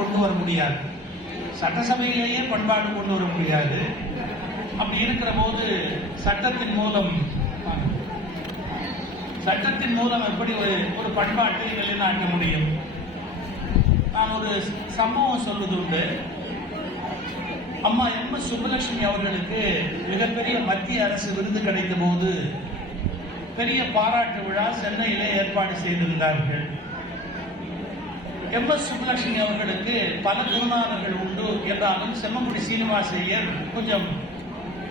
கொண்டு வர முடியாது. சட்டசபையிலேயே பண்பாடு கொண்டு வர முடியாது. அப்படி இருக்கிற போது சட்டத்தின் மூலம் எப்படி ஒரு பண்பாட்டை நிலைநாட்ட முடியும்? நான் ஒரு சம்பவம் சொல்வது உண்டு. அம்மா எம்.எஸ். சுப்புலட்சுமி அவர்களுக்கு மிகப்பெரிய மத்திய அரசு விருது கிடைத்த போது பெரிய பாராட்டு விழா சென்னையிலே ஏற்பாடு செய்திருந்தார்கள். எம்.எஸ். சுப்புலட்சுமி அவர்களுக்கு பல குருநாதர்கள் உண்டு என்றாலும் செம்மங்குடி சீனிவாச ஐயர் கொஞ்சம்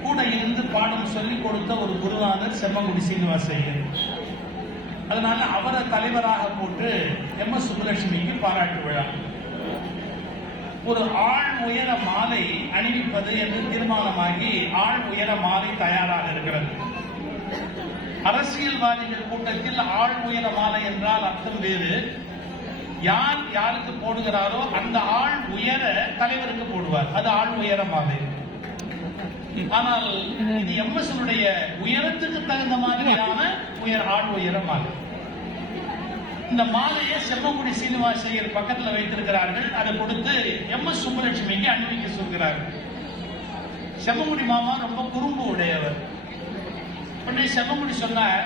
கூட இருந்து பாடம் சொல்லிக் கொடுத்த ஒரு குருநாதர் செம்மங்குடி சீனிவாச ஐயர். அதனால அவரை தலைவராக போட்டு எம்.எஸ். சுப்புலட்சுமிக்கு பாராட்டு விழா. ஒரு ஆள் உயர மாலை அணிவிப்பது என்று தீர்மானமாகி ஆள் உயர மாலை தயாராக இருக்கிறது. அரசியல்வாதிகள் கூட்டத்தில் ஆள் உயர மாலை என்றால் அர்த்தம் வேறு. யார் யாருக்கு போடுகிறாரோ அந்த ஆள் உயர தலைவருக்கு போடுவார். அது ஆள் உயர மாலை. ஆனால் இது எம்.எஸ். உயரத்துக்கு தகுந்த மாதிரியான ஆள் உயர மாலை. இந்த மாலையை செம்மங்குடி சீனிவாச ஐயர் பக்கத்தில் வைத்திருக்கிறார்கள். அதை கொடுத்து எம்.எஸ். சுப்புலட்சுமிக்கு அணிவிக்க சொல்கிறார்கள். செம்மங்குடி மாமா ரொம்ப குறும்பு உடையவர். உடனே செம்மங்குடி சொன்னார்,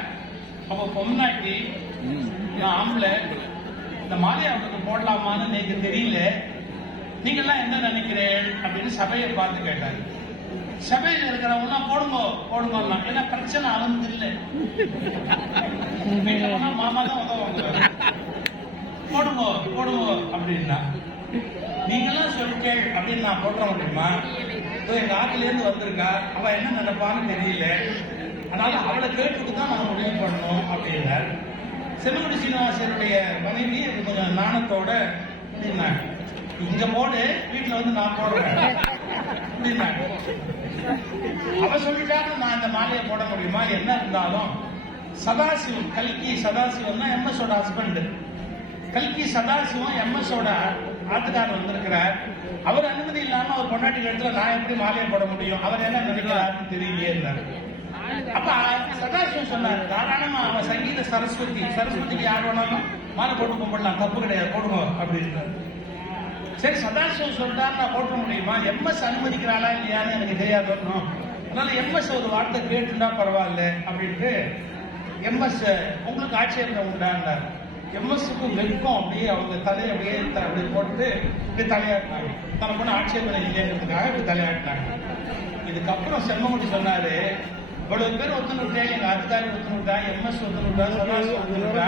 அவங்க பொம்னாட்டி நான் ஆம்பளை, இந்த மாலையை அவங்களுக்கு போடலாமான்னு எனக்கு தெரியல, நீங்கெல்லாம் என்ன நினைக்கிறேன் அப்படின்னு சபையை பார்த்து கேட்டாரு. சபையில் இருக்கிறவங்க போடுங்க, ஏன்னா பிரச்சனை அளந்து இல்லை, மாமா தான் உதவுவாங்க, போடுங்க அப்படின்னா. நீங்கெல்லாம் சொல்லிட்டேன் அப்படின்னு நான் போடுற முடியுமா? எங்க ஆத்துல இருந்து வந்திருக்கா, அவ என்ன நினைப்பான்னு தெரியல, அதனால அவளை கேட்டுட்டு தான் நான் முடிவு பண்ணணும் அப்படின்னா. செம்மங்குடி சீனிவாசனுடைய மனைவி கொஞ்சம் நாணத்தோட அப்படின்னாங்க, இங்க போடு, வீட்டுல வந்து நான் போடுறேன் அப்படின்னாங்க. அவ சொல்லிட்டாங்க, நான் இந்த மாலையை போட முடியுமா? என்ன இருந்தாலும் சதாசிவம், கல்கி சதாசிவம் தான் எம்.எஸ். ஹஸ்பண்ட். கல்கி சதாசிவம் எம்.எஸ். ஆத்துக்காரர் வந்திருக்கிறார். அவர் அனுமதி இல்லாம அவர் கொண்டாட்டி இடத்துல நான் எப்படி மாலையை போட முடியும்? அவர் என்ன நினைக்கிறாருன்னு தெரியலையே. அப்ப சதாசிவம் சொன்னார், தாராளமா அவன் சங்கீத சரஸ்வதிக்கு யார் வேணாலும் மாலை போட்டு கும்பிடலாம், தப்பு கிடையாது, போடுங்க அப்படின்னு. சரி, சதாசிவம் சொல்லிட்டாரு, நான் போட்ட முடியுமா? எம்.எஸ். அனுமதிக்கிறாளா இல்லையான்னு எனக்கு தெரியாது. அதனால எம்.எஸ். ஒரு வார்த்தை கேட்டுட்டா பரவாயில்ல அப்படின்ட்டு எம்.எஸ். உங்களுக்கு ஆட்சேபம் உண்டாண்டார். எம்.எஸ்.க்கு வெட்கம், அப்படியே அவங்க தலையை அப்படியே போட்டு இப்படி தலையாட்டினாங்க. தனக்கு ஒன்றும் ஆட்சேபனை இல்லைங்கிறதுக்காக இப்படி தலையாட்டினாங்க. இதுக்கப்புறம் செம்மங்குடி சொன்னாரு, இவ்வளவு பேர் ஒத்துனுட்டா, எங்க அதிகாரி ஒத்துனுட்டா, எம்.எஸ். ஒத்துனுட்டா, சதாசி ஒத்துனுட்டா,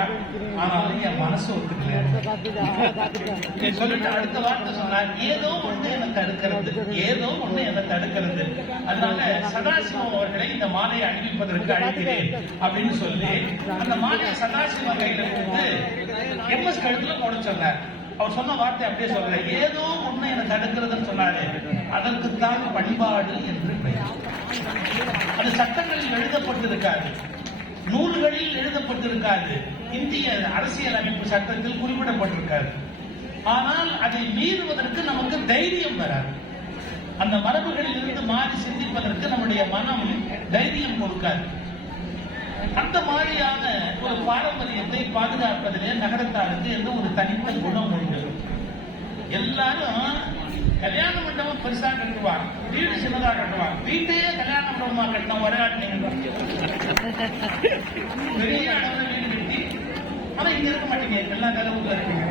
ஆனாலும் என் மனசு ஒத்துக்கல சொல்லிட்டு அடுத்த வார்த்தை சொன்னார், ஏதோ ஒண்ணு என்ன தடுக்கிறது, அதனால சதாசிவம் அவர்களை இந்த மாலையை அணிவிப்பதற்கு அழைக்கிறேன் அப்படின்னு சொல்லி அந்த மாலையை சதாசிவம் கையில கொடுத்து எம்.எஸ். கழுத்துல போட சொன்னார். அவர் சொன்ன வார்த்தை அப்படியே சொல்ற, ஏதோ ஒண்ணு என்ன தடுக்கிறதுன்னு சொன்னாரு. அதற்குத்தான் பண்பாடு என்று பெயர். அது சட்டங்களில் எழுதப்பட்டிருக்காது, நூல்களில் எழுதப்பட்டிருக்காது, இந்திய அரசியல் அமைப்பு சட்டத்தில் குறிப்பிடப்பட்டிருக்காது. ஆனால் அதை மீறுவதற்கு நமக்கு தைரியம் வராது. அந்த மரபுகளில் இருந்து மாறி சிந்திப்பதற்கு நம்முடைய மனம் தைரியம் கொடுக்காது. அந்த மாதிரியான ஒரு பாரம்பரியத்தை பாதுகாப்பதிலே நகரத்தாருக்கு எந்த ஒரு தனித்த குணம் உண்டு. எல்லாரும் கல்யாண மண்டபம் பெருசா கட்டுவாங்க, வீடு சின்னதா கட்டுவாங்க. வீட்டையே கல்யாண மண்டபமா கட்டின ஒரே பெரிய அளவில் வீடு கட்டி, ஆனா இங்க இருக்க மாட்டீங்க, எல்லா கலவுல இருக்கீங்க.